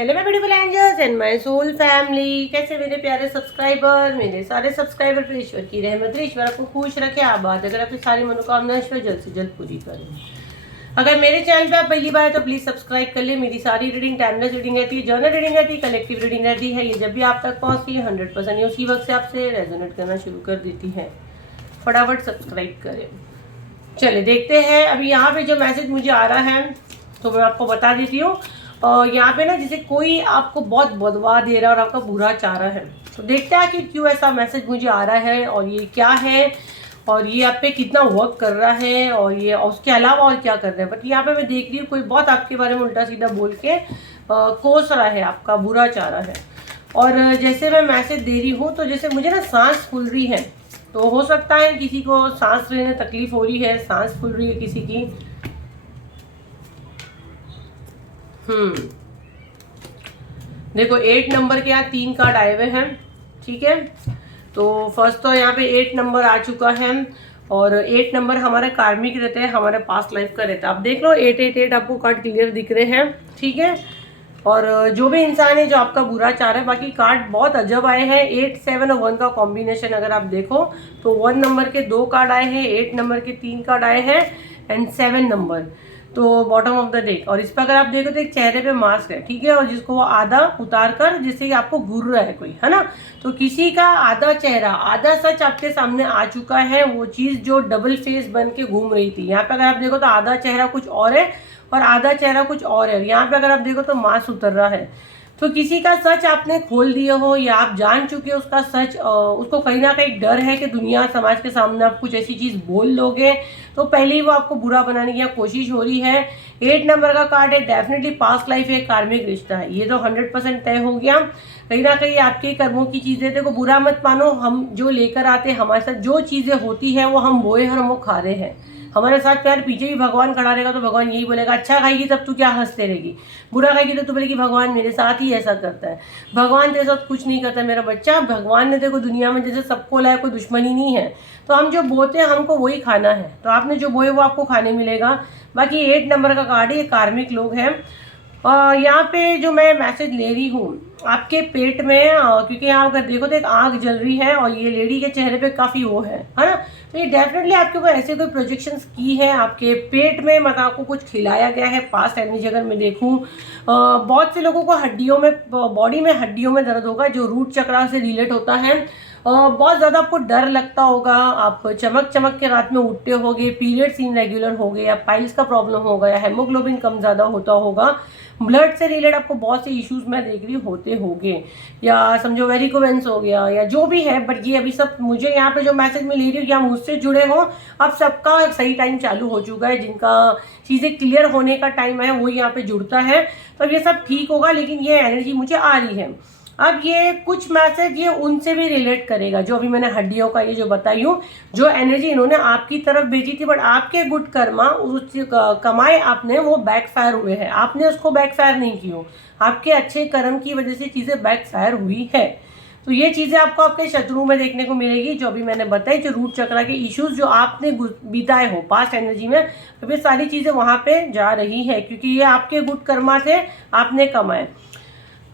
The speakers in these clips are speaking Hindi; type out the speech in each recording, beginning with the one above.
Hello my beautiful angels and my soul family. कैसे मेरे प्यारे सब्सक्राइबर, मेरे सारे सब्सक्राइबर पर ईश्वर की रहमत है। ईश्वर आपको खुश रखे, आबाद, अगर आपकी सारी मनोकामना ईश्वर जल्द से जल्द पूरी करें। अगर मेरे चैनल पे आप पहली बार है तो प्लीज सब्सक्राइब कर ले। मेरी सारी रीडिंग टाइमलेस रीडिंग रहती है, जर्नल रीडिंग रहती है, कलेक्टिव रीडिंग रहती है। ये जब भी आप तक पहुंचती है 100% उसी वक्त से आपसे रेजोनेट करना शुरू कर देती है। फटाफट सब्सक्राइब करें। चले देखते हैं अभी यहाँ पे जो मैसेज मुझे आ रहा है तो मैं आपको बता देती हूँ। यहाँ पे ना जैसे कोई आपको बहुत बदवा दे रहा है और आपका बुरा चाह रहा है, तो देखते हैं कि क्यों ऐसा मैसेज मुझे आ रहा है और ये क्या है और ये आप पे कितना वर्क कर रहा है और ये उसके अलावा और क्या कर रहा है। बट यहाँ पे मैं देख रही हूँ कोई बहुत आपके बारे में उल्टा सीधा बोल के कोस रहा है, आपका बुरा चाह रहा है। और जैसे मैं मैसेज दे रही हूँ तो जैसे मुझे ना सांस फूल रही है, तो हो सकता है किसी को सांस लेने तकलीफ हो रही है, सांस फूल रही है किसी की। देखो 8 नंबर के यहाँ 3 कार्ड आए हुए हैं, ठीक है। तो फर्स्ट तो यहाँ पे 8 नंबर आ चुका है और 8 नंबर हमारा कार्मिक रहता है, हमारे पास्ट लाइफ का रहता है। आप देख लो 888 आपको कार्ड क्लियर दिख रहे हैं, ठीक है। और जो भी इंसान है जो आपका बुरा चाह रहा है, बाकी कार्ड बहुत अजब आए हैं। 8 7 और 1 का कॉम्बिनेशन अगर आप देखो तो 1 नंबर के 2 कार्ड आए हैं, 8 नंबर के 3 कार्ड आए हैं एंड 7 नंबर तो बॉटम ऑफ द डेक। और इस पर अगर आप देखो तो एक चेहरे पे मास्क है, ठीक है, और जिसको वो आधा उतार कर जिससे कि आपको घूर रहा है कोई, है ना। तो किसी का आधा चेहरा, आधा सच आपके सामने आ चुका है, वो चीज जो डबल फेस बन के घूम रही थी। यहाँ पे अगर आप देखो तो आधा चेहरा कुछ और है और आधा चेहरा कुछ और है। यहाँ पे अगर आप देखो तो मास्क उतर रहा है। तो किसी का सच आपने खोल दिया हो या आप जान चुके हो उसका सच, उसको कहीं ना कहीं डर है कि दुनिया समाज के सामने आप कुछ ऐसी चीज बोल लोगे तो पहले ही वो आपको बुरा बनाने की कोशिश हो रही है। 8 नंबर का कार्ड है, डेफिनेटली पास्ट लाइफ है, कार्मिक रिश्ता है, ये तो 100% तय हो गया। कहीं ना कहीं आपके कर्मों की चीजें, देखो बुरा मत मानो, हम जो लेकर आते हैं हमारे साथ जो चीजें होती है वो हम बोए और हम वो खा रहे हैं। हमारे साथ प्यार पीछे भी भगवान खड़ा रहेगा तो भगवान यही बोलेगा, अच्छा खाएगी तब तू क्या हंसते रहेगी, बुरा खाएगी तो तू बोलेगी भगवान मेरे साथ ही ऐसा करता है। भगवान तेरे साथ कुछ नहीं करता मेरा बच्चा, भगवान ने देखो दुनिया में जैसे सबको लाया, कोई दुश्मनी नहीं है। तो हम जो बोते हैं हमको वही खाना है, तो आपने जो बोए वो आपको खाने मिलेगा। बाकी 8 नंबर का कार्ड है, ये कार्मिक लोग हैं। यहाँ पे जो मैं मैसेज ले रही हूँ आपके पेट में, क्योंकि यहाँ अगर देखो तो एक आग जल रही है और ये लेडी के चेहरे पे काफ़ी वो है ना। तो ये डेफिनेटली आपके ऊपर ऐसे कोई प्रोजेक्शंस की है आपके पेट में, मतलब आपको कुछ खिलाया गया है। पास्ट एनर्जी अगर मैं देखूँ, बहुत से लोगों को हड्डियों में, बॉडी में हड्डियों में दर्द होगा जो रूट चक्रा से रिलेट होता है। बहुत ज़्यादा आपको डर लगता होगा, आप चमक चमक के रात में उठते होगे, पीरियड्स इनरेगुलर हो गए, या पाइल्स का प्रॉब्लम होगा, या हेमोग्लोबिन कम ज़्यादा होता होगा, ब्लड से रिलेटेड आपको बहुत से इश्यूज मैं देख रही होते होंगे, या समझो वेरिकोवेंस हो गया या जो भी है। बट ये अभी सब मुझे यहाँ पे जो मैसेज में ले रही हूँ या मुझसे जुड़े हो, अब सबका सही टाइम चालू हो चुका है, जिनका चीज़ें क्लियर होने का टाइम है वो यहाँ पे जुड़ता है। तो अब ये सब ठीक होगा, लेकिन ये एनर्जी मुझे आ रही है। अब ये कुछ मैसेज ये उनसे भी रिलेट करेगा जो अभी मैंने हड्डियों का ये जो बताई हूँ, जो एनर्जी इन्होंने आपकी तरफ भेजी थी, बट आपके गुड कर्मा उस कमाए आपने वो बैकफायर हुए हैं, आपने उसको बैकफायर नहीं की हो, आपके अच्छे कर्म की वजह से चीज़ें बैकफायर हुई है। तो ये चीज़ें आपको आपके शत्रु में देखने को मिलेगी, जो अभी मैंने बताई, जो रूट चक्रा के इश्यूज जो आपने बिताए हो पास्ट एनर्जी में, तो ये सारी चीज़ें वहाँ पे जा रही है क्योंकि ये आपके गुड कर्मा थे, आपने कमाए।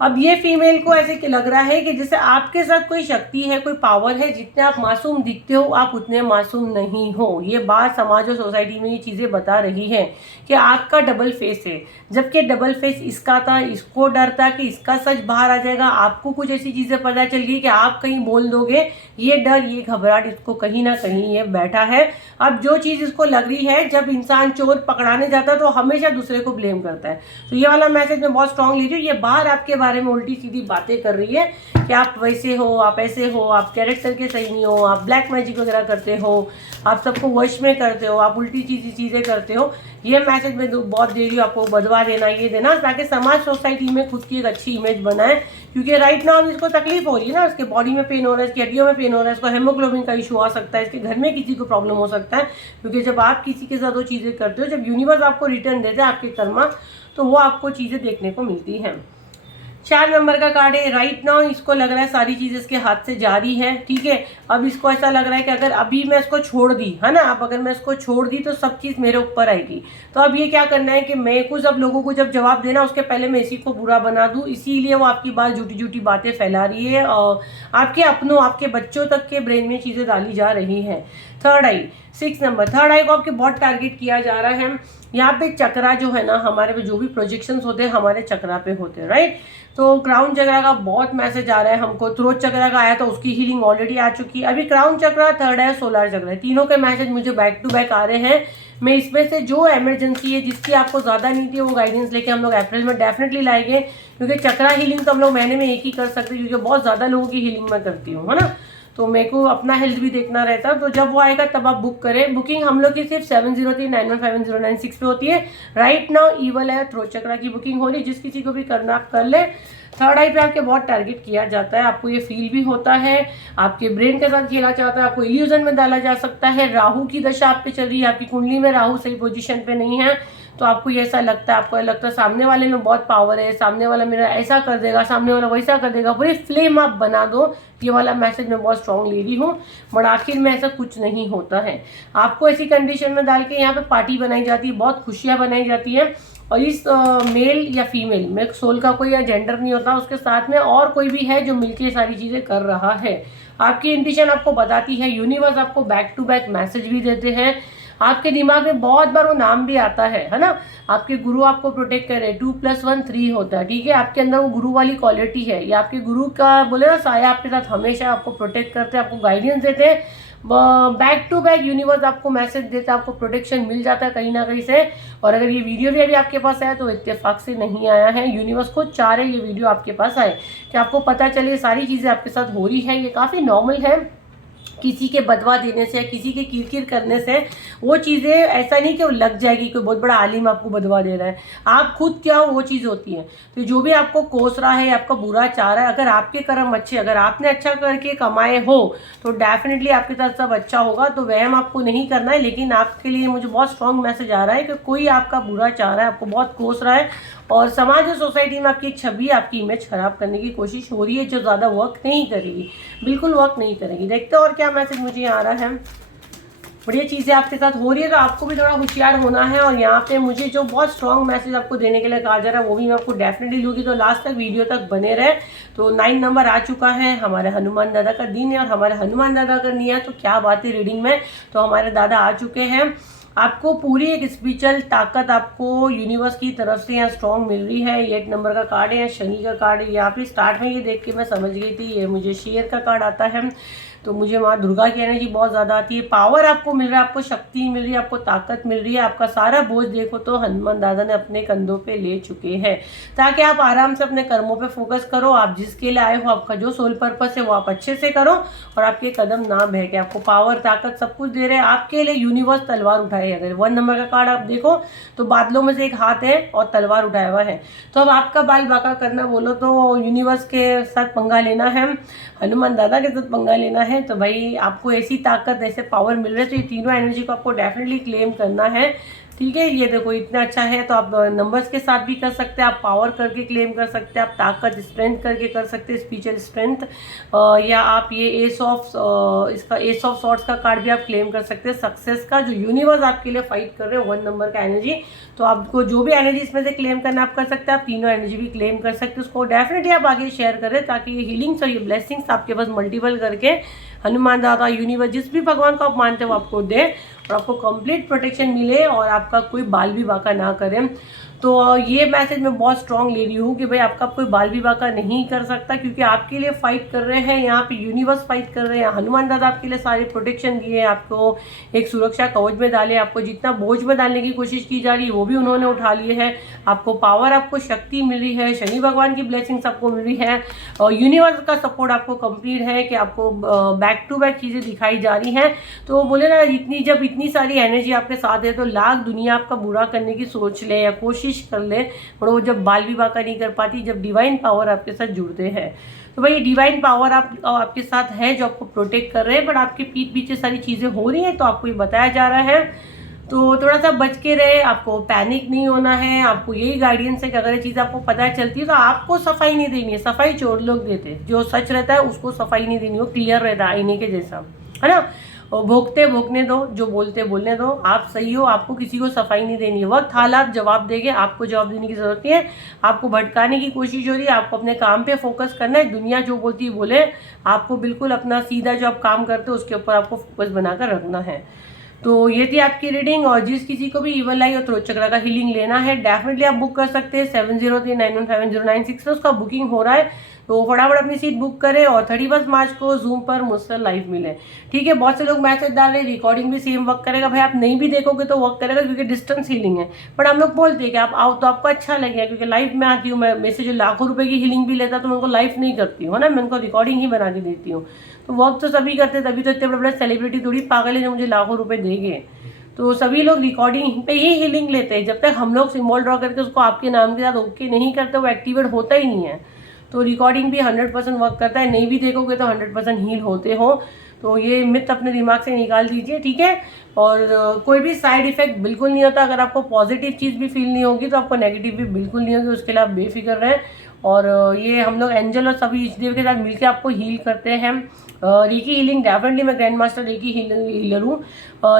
अब ये फीमेल को ऐसे लग रहा है कि जैसे आपके साथ कोई शक्ति है, कोई पावर है, जितने आप मासूम दिखते हो आप उतने मासूम नहीं हो। ये बात समाज और सोसाइटी में ये चीज़ें बता रही है कि आपका डबल फेस है, जबकि डबल फेस इसका था, इसको डर था कि इसका सच बाहर आ जाएगा, आपको कुछ ऐसी चीज़ें पता चल गई कि आप कहीं बोल दोगे, ये डर ये घबराहट इसको कहीं ना कहीं ये बैठा है। अब जो चीज़ इसको लग रही है, जब इंसान चोर पकड़ाने जाता है तो हमेशा दूसरे को ब्लेम करता है। तो ये वाला मैसेज मैं बहुत स्ट्रांग लीजिए, ये बाहर आपके बारे में उल्टी सीधी बातें कर रही है कि आप वैसे हो, आप ऐसे हो, आप कैरेक्टर के सही नहीं हो, आप ब्लैक मैजिक वगैरह करते हो, आप सबको वश में करते हो, आप उल्टी चीज़ें करते हो। ये मैसेज मैं बहुत दे रही हूँ आपको, बदवा देना, ये देना, ताकि समाज सोसाइटी में खुद की एक अच्छी इमेज बनाए। क्योंकि राइट नाउ इसको तकलीफ हो रही है ना, उसके बॉडी में पेन हो रहा है, इसकी हड्डियों में पेन हो रहा है, इसको हेमोग्लोबिन का इशू आ सकता है, इसके घर में किसी को प्रॉब्लम हो सकता है। क्योंकि जब आप किसी के साथ वो चीज़ें करते हो, जब यूनिवर्स आपको रिटर्न देते हैं आपके कर्मा, तो वो आपको चीज़ें देखने को मिलती हैं। 4 नंबर का कार्ड है। राइट नाउ इसको लग रहा है सारी चीज़ इसके हाथ से जारी है, ठीक है। अब इसको ऐसा लग रहा है कि अगर अभी मैं इसको छोड़ दी, है ना, अब अगर मैं इसको छोड़ दी तो सब चीज़ मेरे ऊपर आएगी। तो अब ये क्या करना है कि मैं कुछ अब लोगों को जब जवाब देना उसके पहले मैं इसी को बुरा बना दूँ, इसीलिए वो आपकी बात झूठी झूठी बातें फैला रही है और आपके अपनों, आपके बच्चों तक के ब्रेन में चीज़ें डाली जा रही हैं। थर्ड आई, 6 नंबर, थर्ड आई को आपके बहुत टारगेट किया जा रहा है। यहाँ पे चक्रा जो है ना, हमारे पे जो भी प्रोजेक्शंस होते हैं हमारे चक्रा पे होते हैं, राइट। तो क्राउन चक्रा का बहुत मैसेज आ रहा है हमको। थ्रोट चक्रा का आया तो उसकी हीलिंग ऑलरेडी आ चुकी है। अभी क्राउन चक्रा, थर्ड है, सोलर चक्रा है, तीनों के मैसेज मुझे बैक टू बैक आ रहे हैं। मैं इसमें से जो इमरजेंसी है, जिसकी आपको ज़्यादा नीड थी, वो गाइडेंस लेके हम लोग अप्रैल में डेफिनेटली लाएंगे, क्योंकि चक्रा हीलिंग तो हम लोग महीने में एक ही कर सकते हैं, क्योंकि बहुत ज़्यादा लोगों की हीलिंग मैं करती हूँ, है ना। तो मेरे को अपना हेल्थ भी देखना रहता है, तो जब वो आएगा तब आप बुक करें। बुकिंग हम लोग की सिर्फ 7039151096 पे होती है। राइट नाउ ईवल है, थ्रोट चक्रा की बुकिंग हो रही, जिस किसी को भी करना आप कर ले। थर्ड आई पे आपके बहुत टारगेट किया जाता है, आपको ये फील भी होता है, आपके ब्रेन के साथ खेला जाता है, आपको इल्यूजन में डाला जा सकता है। राहु की दशा आप पे चल रही है, आपकी कुंडली में राहु सही पोजीशन पे नहीं है, तो आपको ये ऐसा लगता है, आपको लगता है सामने वाले में बहुत पावर है, सामने वाला मेरा ऐसा कर देगा, सामने वाला वैसा कर देगा, पूरी फ्लेम आप बना दो। ये वाला मैसेज मैं बहुत स्ट्रांग ले रही हूँ, बट आखिर में ऐसा कुछ नहीं होता है। आपको ऐसी कंडीशन में डाल के यहाँ पे पार्टी बनाई जाती है, बहुत खुशियाँ बनाई जाती है। और इस मेल या फीमेल में सोल का कोई या जेंडर नहीं होता, उसके साथ में और कोई भी है जो मिलके सारी चीज़ें कर रहा है। आपकी इंट्यूशन आपको बताती है, यूनिवर्स आपको बैक टू बैक मैसेज भी देते हैं। आपके दिमाग में बहुत बार वो नाम भी आता है ना। आपके गुरु आपको प्रोटेक्ट कर रहे हैं, 2+1 3 होता है, ठीक है। आपके अंदर वो गुरु वाली क्वालिटी है, या आपके गुरु का बोले ना साया आपके साथ हमेशा आपको प्रोटेक्ट करते हैं, आपको गाइडेंस देते हैं। बैक टू बैक यूनिवर्स आपको मैसेज देता है, आपको प्रोटेक्शन मिल जाता है कहीं ना कहीं से। और अगर ये वीडियो भी अभी आपके पास आया तो इत्तेफाक से नहीं आया है, यूनिवर्स खुद चाह रहे ये वीडियो आपके पास आए कि आपको पता चले सारी चीज़ें आपके साथ हो रही है। ये काफ़ी नॉर्मल है, किसी के बदवा देने से, किसी के किरकिर करने से वो चीज़ें ऐसा नहीं कि वो लग जाएगी, कोई बहुत बड़ा आलिम आपको बदवा दे रहा है, आप खुद क्या हो वो चीज़ होती है। तो जो भी आपको कोस रहा है, आपका बुरा चाह रहा है, अगर आपके कर्म अच्छे, अगर आपने अच्छा करके कमाए हो तो डेफिनेटली आपके साथ सब अच्छा होगा। तो वहम आपको नहीं करना है, लेकिन आपके लिए मुझे बहुत स्ट्रॉन्ग मैसेज आ रहा है कि कोई आपका बुरा चाह रहा है, आपको बहुत कोस रहा है, और समाज और सोसाइटी में आपकी एक छवि, आपकी इमेज खराब करने की कोशिश हो रही है, जो ज़्यादा वर्क नहीं करेगी, बिल्कुल वर्क नहीं करेगी। देखते हो और क्या मैसेज मुझे आ रहा है। बढ़िया चीज़ें आपके साथ हो रही है, तो आपको भी थोड़ा होशियार होना है। और यहाँ पे मुझे जो बहुत स्ट्रॉन्ग मैसेज आपको देने के लिए कहा जा रहा है वो भी मैं आपको डेफिनेटली दूंगी, तो लास्ट तक वीडियो तक बने रहे। तो 9 नंबर आ चुका है, हमारे हनुमान दादा का दिन है, और हमारे हनुमान दादा का नहीं है तो क्या बात है रीडिंग में। तो हमारे दादा आ चुके हैं, आपको पूरी एक स्पिरिचुअल ताकत आपको यूनिवर्स की तरफ से यहाँ स्ट्रॉन्ग मिल रही है। 8 नंबर का कार्ड है, शनि का कार्ड है। यहाँ पे स्टार्ट में ये देख के मैं समझ गई थी, ये मुझे शेर का कार्ड आता है, तो मुझे माँ दुर्गा की एनर्जी बहुत ज़्यादा आती है। पावर आपको मिल रहा है, आपको शक्ति मिल रही है, आपको ताकत मिल रही है। आपका सारा बोझ देखो तो हनुमान दादा ने अपने कंधों पे ले चुके हैं, ताकि आप आराम से अपने कर्मों पे फोकस करो। आप जिसके लिए आए हो, आपका जो सोल पर्पस है वो आप अच्छे से करो, और आपके कदम ना बहके। आपको पावर, ताकत सब कुछ दे रहे हैं आपके लिए। यूनिवर्स तलवार उठाए, अगर 1 नंबर का कार्ड आप देखो तो बादलों में से एक हाथ है और तलवार उठाया हुआ है। तो अब आपका बाल बाका करना बोलो तो यूनिवर्स के साथ पंगा लेना है, हनुमान दादा के साथ पंगा लेना है। तो भाई आपको ऐसी ताकत, ऐसे पावर मिल रहे हैं, तो ये तीनों एनर्जी को आपको डेफिनेटली क्लेम करना है, ठीक है। ये देखो इतना अच्छा है, तो आप नंबर्स के साथ भी कर सकते हैं, आप पावर करके क्लेम कर सकते हैं, आप ताकत स्ट्रेंथ करके कर सकते हैं, स्पिरिचुअल स्ट्रेंथ, या आप ये एस ऑफ सॉर्ड्स का कार्ड भी आप क्लेम कर सकते हैं, सक्सेस का, जो यूनिवर्स आपके लिए फाइट कर रहे हैं 1 नंबर का एनर्जी। तो आपको जो भी एनर्जी इसमें से क्लेम करना आप कर सकते हैं, आप तीनों एनर्जी भी क्लेम कर सकते हैं। उसको डेफिनेटली आप आगे शेयर करें, ताकि ये हीलिंग्स और ये ब्लेसिंग्स आपके पास मल्टीपल करके हनुमान दादा, यूनिवर्स, जिस भी भगवान को आप मानते हो वो आपको दे, और आपको कंप्लीट प्रोटेक्शन मिले, और आपका कोई बाल भी बाका ना करे। तो ये मैसेज मैं बहुत स्ट्रॉन्ग ले रही हूँ कि भाई आपका कोई बाल भी बाका नहीं कर सकता, क्योंकि आपके लिए फाइट कर रहे हैं, यहाँ पे यूनिवर्स फाइट कर रहे हैं। हनुमान दादा आपके लिए सारे प्रोटेक्शन दिए हैं, आपको एक सुरक्षा कवच में डाले, आपको जितना बोझ में डालने की कोशिश की जा रही है वो भी उन्होंने उठा लिए है। आपको पावर, आपको शक्ति मिल रही है, शनि भगवान की ब्लेसिंग्स आपको मिल रही है, और यूनिवर्स का सपोर्ट आपको कंप्लीट है कि आपको बैक टू बैक चीज़ें दिखाई जा रही हैं। तो बोले ना, जब इतनी सारी एनर्जी आपके साथ है तो लाख दुनिया आपका बुरा करने की सोच ले या कोशिश कर ले, पर वो जब बाल भी बाका नहीं कर पाती, जब डिवाइन पावर आपके साथ जुड़ते हैं। तो भाई डिवाइन पावर आपके साथ है जो आपको प्रोटेक्ट कर रहे हैं, बट आपके पीठ पीछे सारी चीज़ें हो रही हैं, तो आपको ये बताया जा रहा है तो थोड़ा सा बच के रहे, आपको पैनिक नहीं होना है। आपको यही गाइडेंस है कि अगर ये चीज़ आपको पता चलती है तो आपको सफाई नहीं देनी है, सफाई चोर लोग देते हैं। जो सच रहता है उसको सफाई नहीं देनी, वो क्लियर रहता है आईने के जैसा, है ना। और भोगते भोगने दो, जो बोलते बोलने दो, आप सही हो, आपको किसी को सफाई नहीं देनी है। वक्त हालात जवाब देंगे, आपको जवाब देने की जरूरत नहीं है। आपको भटकाने की कोशिश हो रही है, आपको अपने काम पे फोकस करना है। दुनिया जो बोलती है बोले, आपको बिल्कुल अपना सीधा जो आप काम करते हो उसके ऊपर आपको फोकस बनाकर रखना है। तो ये थी आपकी रीडिंग। और जिस किसी को भी इवल आई और थ्रोट चक्र का हीलिंग लेना है, डेफिनेटली आप बुक कर सकते हैं 7039157096 से उसका बुकिंग हो रहा है। तो फटाफट अपनी सीट बुक करें और 31 मार्च को जूम पर मुझसे लाइव मिले, ठीक है। बहुत से लोग मैसेज डाल रहे हैं रिकॉर्डिंग भी सेम वर्क करेगा। भाई आप नहीं भी देखोगे तो वर्क करेगा, क्योंकि डिस्टेंस हीलिंग है। बट हम लोग बोलते हैं कि आप आओ तो आपको अच्छा लगेगा, क्योंकि लाइव में आती हूँ मैं। मेरे से जो लाखों रुपए की हीलिंग भी लेता तो मैं उनको लाइव नहीं करती हूँ, है ना, मैं उनको रिकॉर्डिंग ही बना के देती हूँ। तो वर्क तो सभी करते, तभी तो इतने बड़े बड़े सेलिब्रिटी थोड़ी पागल है जो मुझे लाखों रुपए देंगे। तो सभी लोग रिकॉर्डिंग पे ही हीलिंग लेते हैं। जब तक हम लोग सिंबल ड्रॉ करके उसको आपके नाम के साथ ओके नहीं करते, वो एक्टिवेट होता ही नहीं है। तो रिकॉर्डिंग भी 100% वर्क करता है, नहीं भी देखोगे तो 100% हील होते हो। तो ये मिथ अपने दिमाग से निकाल दीजिए, ठीक है। और कोई भी साइड इफेक्ट बिल्कुल नहीं होता। अगर आपको पॉजिटिव चीज़ भी फील नहीं होगी तो आपको नेगेटिव भी बिल्कुल नहीं होगी, उसके लिए आप बेफिक्र रहें। और ये हम लोग एंजल और सभी इष्टदेव के साथ मिलकर आपको हील करते हैं। रेकी हीलिंग डेफिनेटली मैं ग्रैंड मास्टर रेकी हीलर हूँ,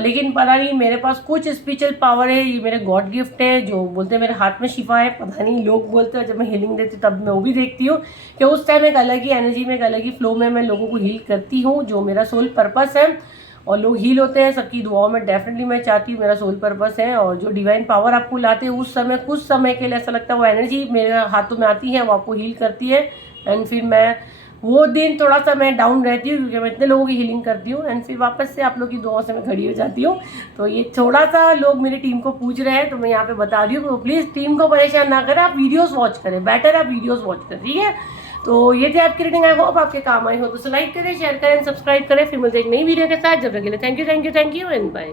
लेकिन पता नहीं मेरे पास कुछ स्पिरिचुअल पावर है, ये मेरे गॉड गिफ्ट है। जो बोलते हैं मेरे हाथ में शिफा है, पता नहीं लोग बोलते हैं। जब मैं हीलिंग देती हूँ तब मैं वो भी देखती हूँ कि उस टाइम एक अलग ही एनर्जी में, एक अलग ही फ्लो में मैं लोगों को हील करती हूँ, जो मेरा सोल पर्पस है। और लोग हील होते हैं सबकी दुआओं में, डेफिनेटली मैं चाहती हूँ, मेरा सोल पर्पस है। और जो डिवाइन पावर आपको लाते हैं उस समय, कुछ समय के लिए ऐसा लगता है वो एनर्जी मेरे हाथों में आती है, वो आपको हील करती है। एंड फिर मैं वो दिन थोड़ा सा मैं डाउन रहती हूँ, क्योंकि मैं इतने लोगों की हीलिंग करती हूँ। एंड फिर वापस से आप लोग की दुआओं से मैं खड़ी हो जाती हूँ। तो ये थोड़ा सा लोग मेरी टीम को पूछ रहे हैं, तो मैं यहाँ पे बता रही हूँ। तो प्लीज़ टीम को परेशान ना करें, आप वीडियोज़ वॉच करें, बेटर आप वीडियोज़ वॉच करें, ठीक है। तो ये थी आपकी रीडिंग, आई होप आपके काम आई हो। तो लाइक करें, शेयर करें, सब्सक्राइब करें। फिर मुझे एक नई वीडियो के साथ, जब तक के लिए थैंक यू एंड बाय।